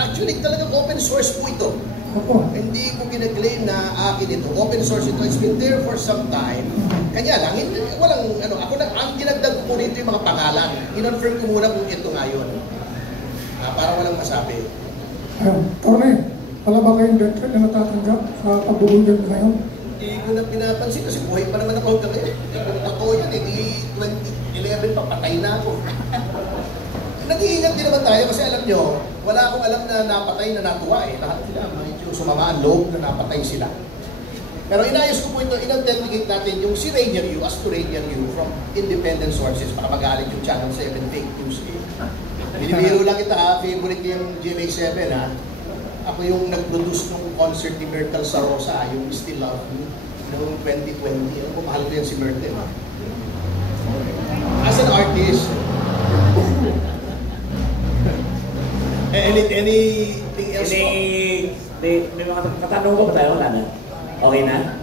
Actually, talagang open source po ito. Opo. Hindi ko kinag-claim na akin ito. Open source ito. It's been there for some time. Kanya lang, walang, ako na, ang dinagdag ko rito yung mga pangalan. In-confirm ko muna kung ito nga yun. Para walang masabi. Tore, wala ba kayong death threat na natatanggap sa pagbubugan na ngayon? Hindi ko na pinapansin kasi buhay pa naman ako hanggang ngayon. Totoo yan, di 2011 pa, patay na ako. Nag-iingat din naman tayo kasi alam nyo, wala akong alam na napatay na natuwa eh. Lahat sila, medyo sumama ang loob na napatay sila. Pero inayos ko po ito, in-authenticate natin yung si Rainier U, as to Rainier U, from independent sources para magalit yung Channel 7 fake news eh. Binibiro lang kita ha, favorite ko yung GMA7 ha. Ako yung nag-produce ng concert ni Myrtle Sarosa, yung Still Love Me, noong 2020. Ano, mahal ko yan si Myrtle ha. As an artist, anything else? May mga katanong ko ba tayo? Wala na? Okay na?